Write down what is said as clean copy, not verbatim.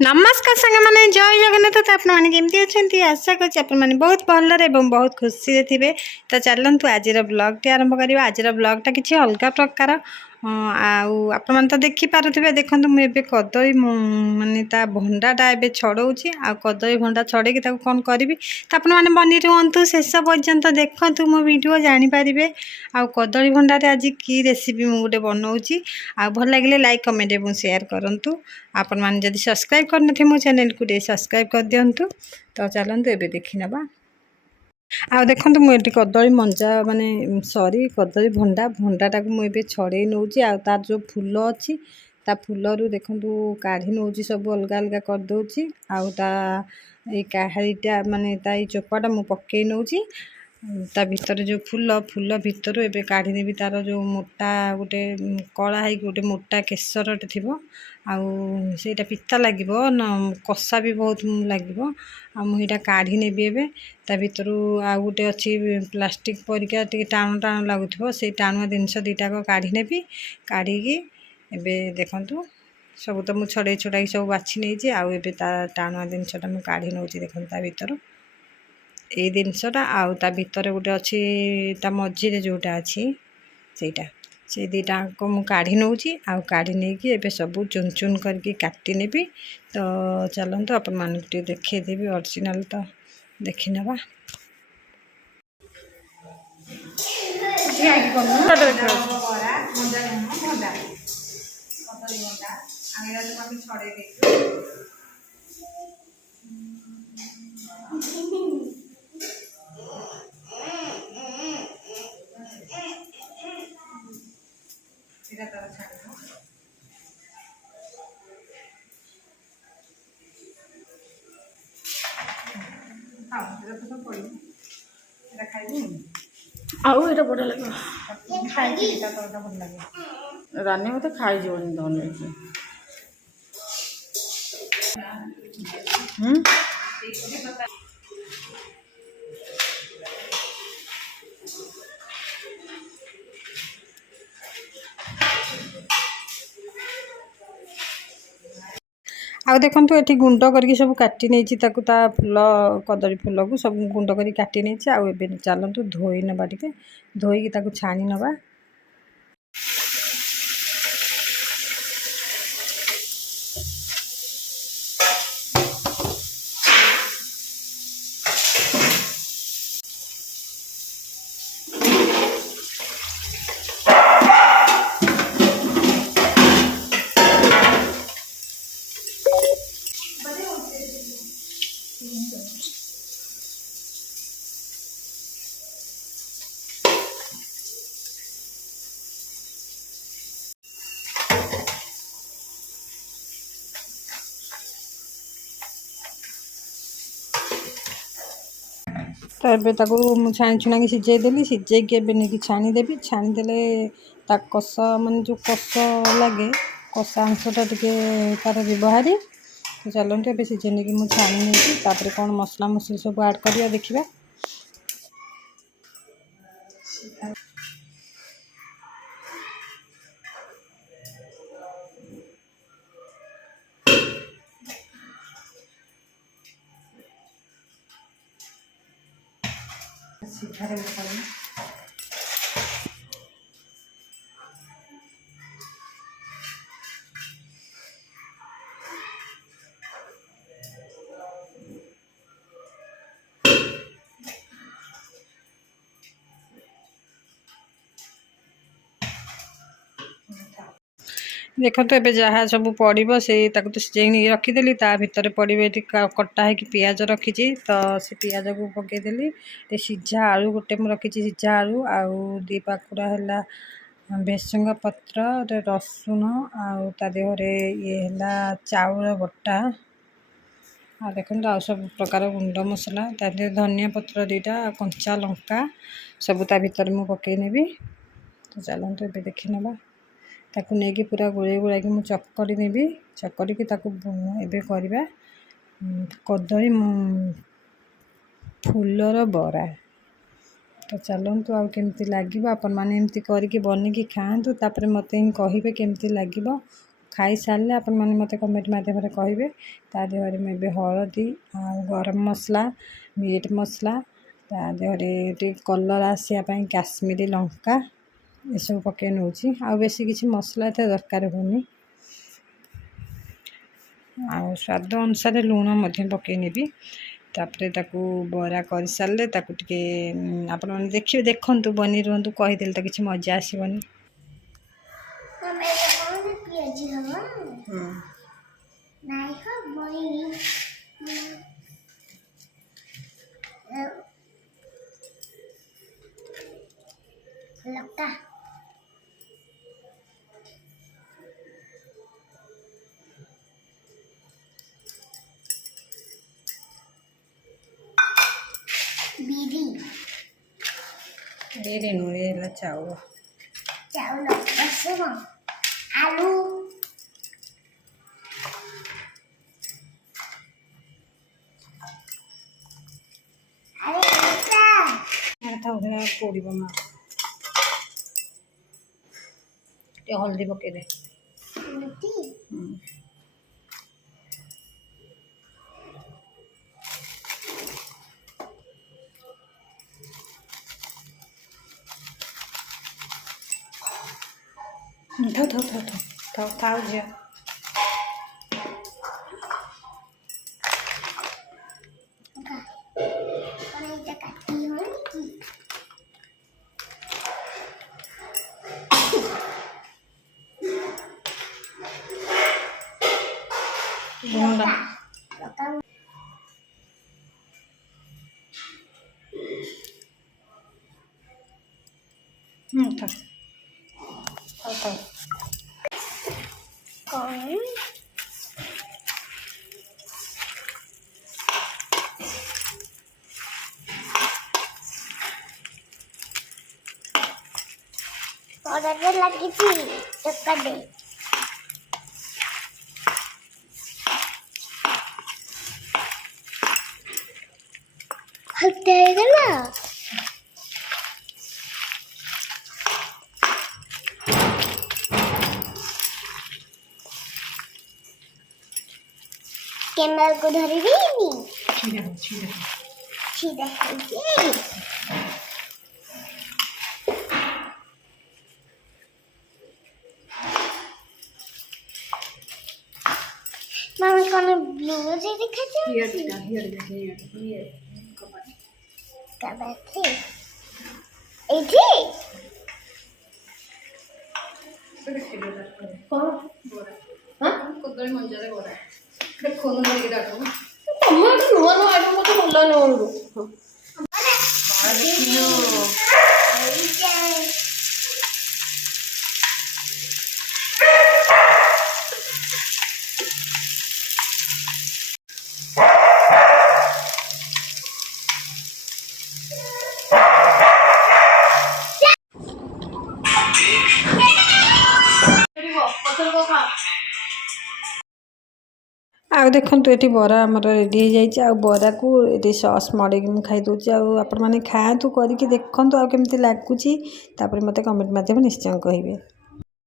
नमस्कार सांग मैंने जय जगन्नाथ। तो आपमती अच्छा आशा कर बहुत भलरे बहुत खुशी थे। तो चलतु आज ब्लॉग टी आरंभ करवा। आज ब्लॉगटा किसी अलग प्रकार आप तो देखिपे। देखो मुझे कदली मानने भंडाटा ए छड़ाऊँगी आ कदली भंडा छड़े कौन करी। तो आपने बनी रुहतु शेष पर्यंत देखु मो वीडियो जानीपारे। आ कदली भंडार आज की रेसिपी मुझे बनाऊँगी। आ भल लगे लाइक कमेंट और शेयर करूँ। आपण मैंने जब सब्सक्राइब करने मो चैनल को सब्सक्राइब कर दिंतु। तो चलतु एबे देखी नवा। आ देखो मुझे कदली मंजा माने सॉरी कदली भंडाटा को मुझे छड़े नौची। आ तार जो फूल अच्छी ता फूलरू देखु काढ़ी नौची सब अलग अलग करदे। आउटा काहारीटा माने ता चोपाटा मु पकई नौची। ता भीतर जो फूल भीतर एबे काढ़ी नेबी। तार जो मोटा गोटे कला है गोटे मोटा केसरटे थी आईटा पिता लगे न कषा भी बहुत लगे। आईटा काढ़ी नेबी एबे ता भीतर आउ गोटे अच्छी प्लास्टिक परिका टाण टाण लगुव से टाणुआ जिनस दुईटाक काढ़ी नेबी। काढ़ी एबे देखंतु सब तो मुझे छड़े छुड़ा सब बाछी नहीं। आउ टाणुआ जिनसटा मुझे काढ़ी नौ। देखो ता भीतर ये जिनसटा आउ ता भीतर गोटे अच्छी ता मझे जोटा अच्छी सेटा से दुईटा को मु काढ़ी नौची। आउ काढ़ी नहीं एबे सब चुन चुन करके काटी नेबी। तो चलतु आप देखेदेवी ओरिजिनल तो देखी नवा। आउ ये बढ़िया लगे रानी मत खाई जीवन धन आउ देखो ये गुंड करके सब काटी नहीं फूल कदली फूल को सब गुंड कर काटी नहीं। आउ ए चलतु धोई नवा टे धोईकी छाणी नवा। तो ये छाणी छुणा सिझेदेली सिझेकी नहीं छाणीदेवी। छाणीदे कष मान जो कष लगे कषा अंशटा टे तार बाहरी। तो चलते ए सीझे नहीं मुझे छाणी नहीं कौन मसला मसली सब आड करा देखा। देखो तो ये जहाँ सब पड़ो से तो सिझे रखीदेली ता भितर पड़े ये कटा है कि पियाज रखी। तो से पियाज को पकईदेली सीझा आलू गोटे रखी सीझा आलू आउ दी पाखुड़ा है भेसुंगा पत्र रसुण आउ ता देहरे ये है चाउल बटा। आ देखो आ सब प्रकार गुंड मसला धनिया पत्र दीटा कंचा लंका सब ता भीतर मु पकई नेबी। तो चलतु ए देखी नवा ताकू नहीं पूरा गोले गोला कि चकड़ी नेबी। चकड़ी की एबे करवा कदली फूलर बरा। तो चलतु आउ केमती लगे आपण मैंने एमती करके बनिकी खातु तापर मत ही कहे केमती लगे खाई सारे आपण मैंने मत कमेंट मध्यम कहे ता देहरे मुझे हलदी आ गरम मसला मीट मसला ता देहरे कलर आसापी काश्मीरी लंका ये सब पकई नौ आ बेसी किसी मसला एत दरकार होनी आ स्वाद अनुसार लुण पकईनेबी तापर ताकू बरा कर सारे टे आपण मैंने देखिए देखु बनी रुहतु कहीदेले तो किसी मजा आसबनी लका बीरी बेरे नुरे चाउल चाउल मशरूम आलू अरे पोड़ माँ हल्दी पकई दे था झी काटी हो पाउडर लगी थी चक्का दे हल्का गला कैमरा को धरी नहीं सीधा ये मामा कौन ब्लू से दिखाते हैं कबाते एठी कदली मंजा गोरा खोन तुम नुआ नुआ आइटम मत भल नुआ आउ देखु ये बरा आमर रेडी हो जाए बरा को ये सस मड़े मुझे खाई दूसरी आपण मैंने खातु करके देखु आ केमती लगुच मत कमेंट मध्यम निश्चय कहे।